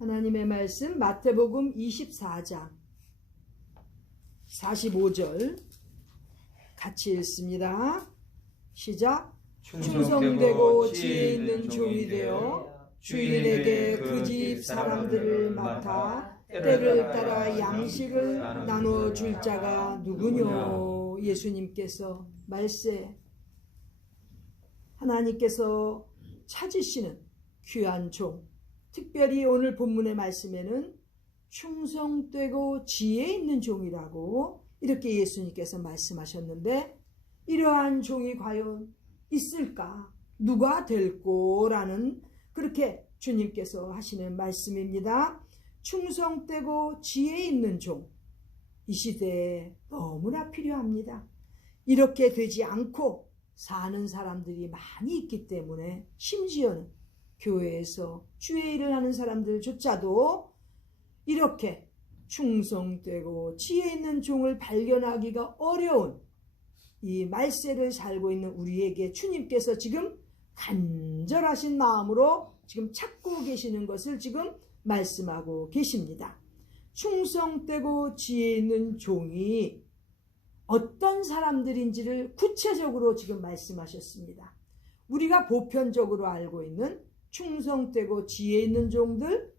하나님의 말씀 마태복음 24장 45절 같이 읽습니다. 시작. 충성되고 지혜 있는 종이 되어 주인에게 그 집 사람들을 맡아 때를 따라 양식을 나눠줄 자가 누구뇨. 예수님께서 말세, 하나님께서 찾으시는 귀한 종, 특별히 오늘 본문의 말씀에는 충성되고 지혜 있는 종이라고 이렇게 예수님께서 말씀하셨는데, 이러한 종이 과연 있을까? 누가 될꼬라는 그렇게 주님께서 하시는 말씀입니다. 충성되고 지혜 있는 종, 이 시대에 너무나 필요합니다. 이렇게 되지 않고 사는 사람들이 많이 있기 때문에, 심지어는 교회에서 주의 일을 하는 사람들조차도 이렇게 충성되고 지혜 있는 종을 발견하기가 어려운 이 말세를 살고 있는 우리에게 주님께서 지금 간절하신 마음으로 지금 찾고 계시는 것을 지금 말씀하고 계십니다. 충성되고 지혜 있는 종이 어떤 사람들인지를 구체적으로 지금 말씀하셨습니다. 우리가 보편적으로 알고 있는 충성되고 지혜 있는 종들,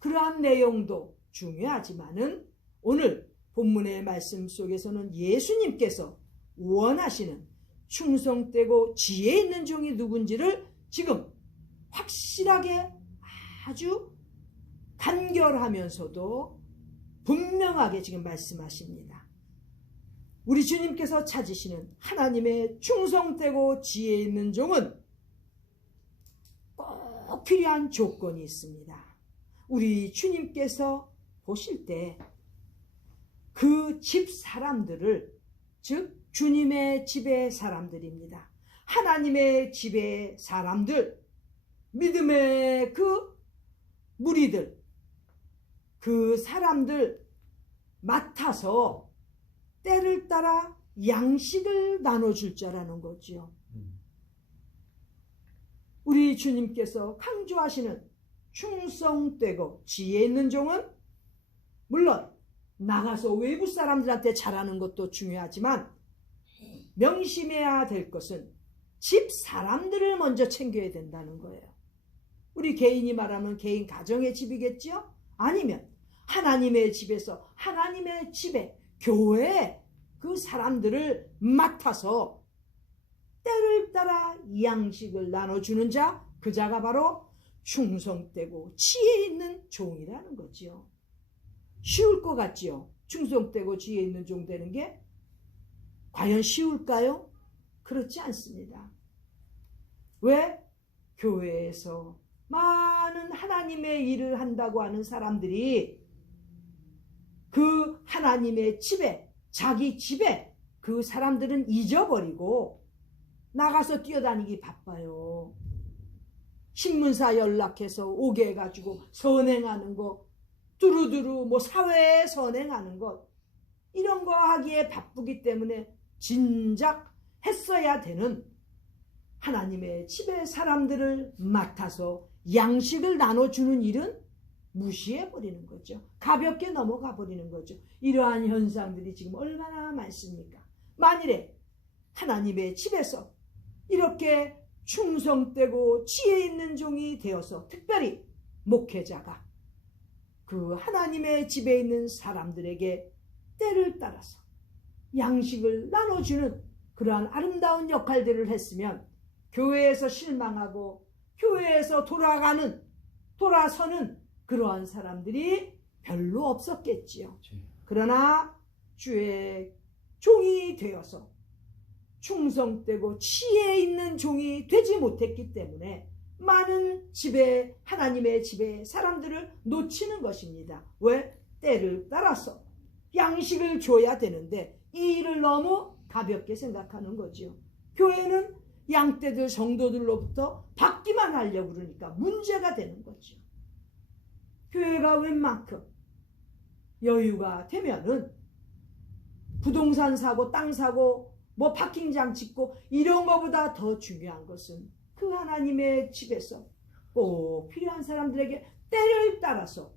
그러한 내용도 중요하지만은 오늘 본문의 말씀 속에서는 예수님께서 원하시는 충성되고 지혜 있는 종이 누군지를 지금 확실하게, 아주 간결하면서도 분명하게 지금 말씀하십니다. 우리 주님께서 찾으시는 하나님의 충성되고 지혜 있는 종은 꼭 필요한 조건이 있습니다. 우리 주님께서 보실 때 그 집 사람들을, 즉 주님의 집의 사람들입니다. 하나님의 집의 사람들, 믿음의 그 무리들, 그 사람들 맡아서 때를 따라 양식을 나눠줄 자라는 거지요. 우리 주님께서 강조하시는 충성되고 지혜 있는 종은 물론 나가서 외부 사람들한테 잘하는 것도 중요하지만, 명심해야 될 것은 집 사람들을 먼저 챙겨야 된다는 거예요. 우리 개인이 말하는 개인 가정의 집이겠죠? 아니면 하나님의 집에서 하나님의 집에, 교회에 그 사람들을 맡아서 때를 따라 양식을 나눠주는 자, 그 자가 바로 충성되고 지혜 있는 종이라는 거지요. 쉬울 것 같지요? 충성되고 지혜 있는 종 되는 게 과연 쉬울까요? 그렇지 않습니다. 왜? 교회에서 많은 하나님의 일을 한다고 하는 사람들이 그 하나님의 집에, 자기 집에 그 사람들은 잊어버리고 나가서 뛰어다니기 바빠요. 신문사 연락해서 오게 해가지고 선행하는 거, 두루두루 뭐 사회에 선행하는 것, 이런 거 하기에 바쁘기 때문에 진작 했어야 되는 하나님의 집의 사람들을 맡아서 양식을 나눠주는 일은 무시해버리는 거죠. 가볍게 넘어가 버리는 거죠. 이러한 현상들이 지금 얼마나 많습니까? 만일에 하나님의 집에서 이렇게 충성되고 지혜 있는 종이 되어서, 특별히 목회자가 그 하나님의 집에 있는 사람들에게 때를 따라서 양식을 나눠주는 그러한 아름다운 역할들을 했으면, 교회에서 실망하고 교회에서 돌아서는 그러한 사람들이 별로 없었겠지요. 그러나 주의 종이 되어서 충성되고 지혜 있는 종이 되지 못했기 때문에 많은 집에, 하나님의 집에 사람들을 놓치는 것입니다. 왜? 때를 따라서 양식을 줘야 되는데 이 일을 너무 가볍게 생각하는 거죠. 교회는 양떼들, 성도들로부터 받기만 하려고 그러니까 문제가 되는 거죠. 교회가 웬만큼 여유가 되면은 부동산 사고, 땅 사고, 뭐 파킹장 짓고, 이런 것보다 더 중요한 것은 그 하나님의 집에서 꼭 필요한 사람들에게 때를 따라서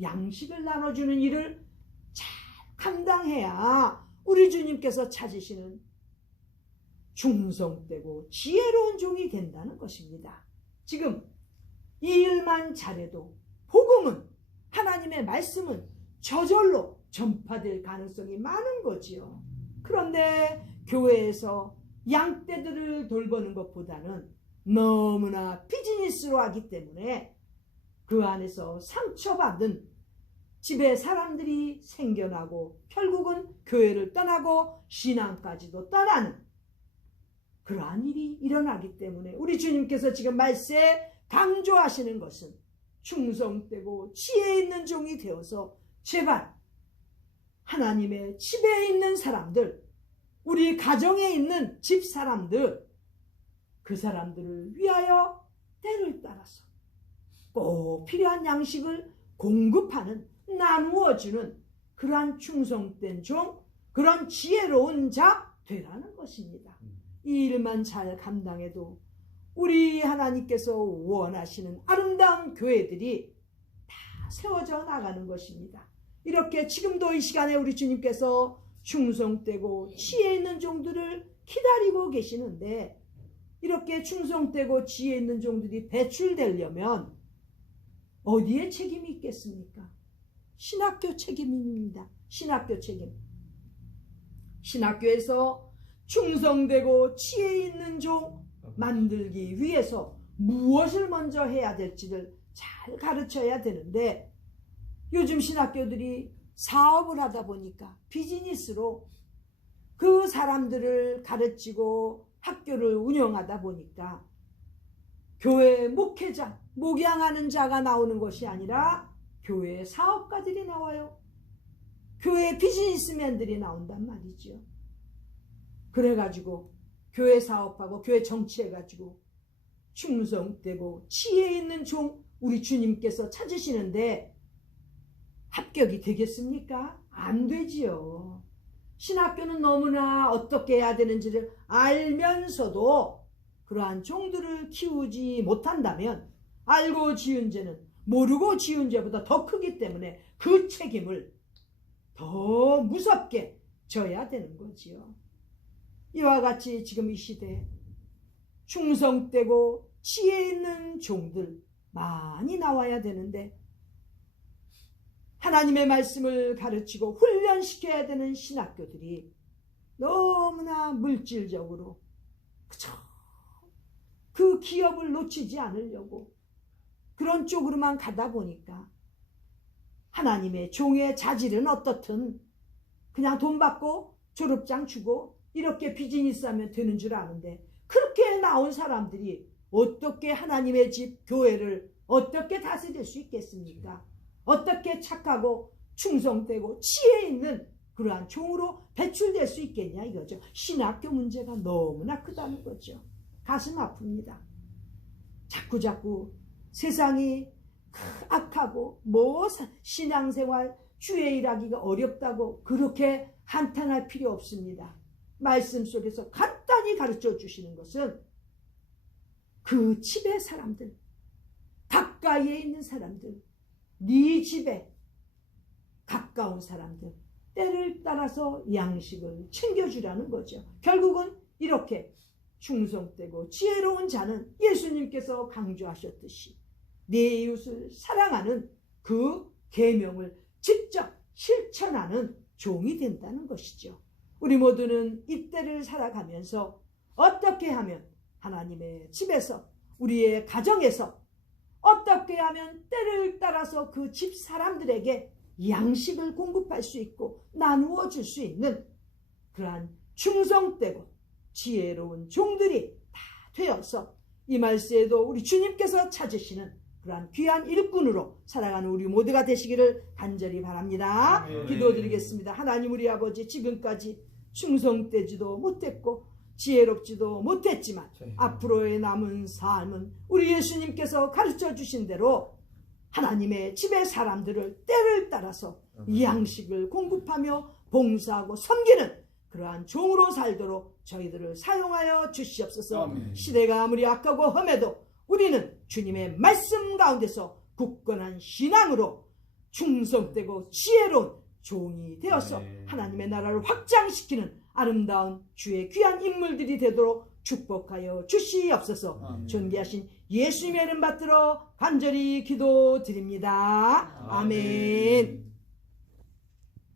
양식을 나눠주는 일을 잘 감당해야 우리 주님께서 찾으시는 충성되고 지혜로운 종이 된다는 것입니다. 지금 이 일만 잘해도 복음은, 하나님의 말씀은 저절로 전파될 가능성이 많은 거지요. 그런데 교회에서 양떼들을 돌보는 것보다는 너무나 비즈니스로 하기 때문에 그 안에서 상처받은 집에 사람들이 생겨나고 결국은 교회를 떠나고 신앙까지도 떠나는 그러한 일이 일어나기 때문에 우리 주님께서 지금 말씀에 강조하시는 것은 충성되고 지혜 있는 종이 되어서 제발 하나님의 집에 있는 사람들, 우리 가정에 있는 집 사람들, 그 사람들을 위하여 때를 따라서 꼭 필요한 양식을 공급하는, 나누어주는 그러한 충성된 종, 그런 지혜로운 자 되라는 것입니다. 이 일만 잘 감당해도 우리 하나님께서 원하시는 아름다운 교회들이 다 세워져 나가는 것입니다. 이렇게 지금도 이 시간에 우리 주님께서 충성되고 지혜 있는 종들을 기다리고 계시는데, 이렇게 충성되고 지혜 있는 종들이 배출되려면 어디에 책임이 있겠습니까? 신학교 책임입니다. 신학교 책임. 신학교에서 충성되고 지혜 있는 종 만들기 위해서 무엇을 먼저 해야 될지를 잘 가르쳐야 되는데, 요즘 신학교들이 사업을 하다 보니까 비즈니스로 그 사람들을 가르치고 학교를 운영하다 보니까 교회 목회자, 목양하는 자가 나오는 것이 아니라 교회 사업가들이 나와요. 교회 비즈니스맨들이 나온단 말이죠. 그래가지고 교회 사업하고 교회 정치해가지고 충성되고 지혜 있는 종 우리 주님께서 찾으시는데 합격이 되겠습니까? 안 되지요. 신학교는 너무나 어떻게 해야 되는지를 알면서도 그러한 종들을 키우지 못한다면 알고 지은 죄는 모르고 지은 죄보다 더 크기 때문에 그 책임을 더 무섭게 져야 되는 거지요. 이와 같이 지금 이 시대에 충성되고 지혜 있는 종들 많이 나와야 되는데, 하나님의 말씀을 가르치고 훈련시켜야 되는 신학교들이 너무나 물질적으로 그저 그 기업을 놓치지 않으려고 그런 쪽으로만 가다 보니까 하나님의 종의 자질은 어떻든 그냥 돈 받고 졸업장 주고 이렇게 비즈니스하면 되는 줄 아는데, 그렇게 나온 사람들이 어떻게 하나님의 집 교회를 어떻게 다스릴 수 있겠습니까? 어떻게 착하고 충성되고 지혜 있는 그러한 종으로 배출될 수 있겠냐 이거죠. 신학교 문제가 너무나 크다는 거죠. 가슴 아픕니다. 자꾸 세상이 악하고 신앙생활 주의 일하기가 어렵다고 그렇게 한탄할 필요 없습니다. 말씀 속에서 간단히 가르쳐 주시는 것은 그 집의 사람들, 가까이에 있는 사람들, 네 집에 가까운 사람들, 때를 따라서 양식을 챙겨주라는 거죠. 결국은 이렇게 충성되고 지혜로운 자는 예수님께서 강조하셨듯이 네 이웃을 사랑하는 그 계명을 직접 실천하는 종이 된다는 것이죠. 우리 모두는 이 때를 살아가면서 어떻게 하면 하나님의 집에서, 우리의 가정에서 어떻게 하면 때를 따라서 그 집 사람들에게 양식을 공급할 수 있고 나누어 줄 수 있는 그러한 충성되고 지혜로운 종들이 다 되어서 이 말세에도 우리 주님께서 찾으시는 그러한 귀한 일꾼으로 살아가는 우리 모두가 되시기를 간절히 바랍니다. 기도드리겠습니다. 하나님 우리 아버지, 지금까지 충성되지도 못했고 지혜롭지도 못했지만 앞으로의 남은 삶은 우리 예수님께서 가르쳐 주신 대로 하나님의 집의 사람들을 때를 따라서 양식을 공급하며 봉사하고 섬기는 그러한 종으로 살도록 저희들을 사용하여 주시옵소서. 시대가 아무리 악하고 험해도 우리는 주님의 말씀 가운데서 굳건한 신앙으로 충성되고 지혜로운 종이 되어서 네. 하나님의 나라를 확장시키는 아름다운 주의 귀한 인물들이 되도록 축복하여 주시옵소서. 존귀하신 예수님의 이름 받들어 간절히 기도드립니다. 아멘.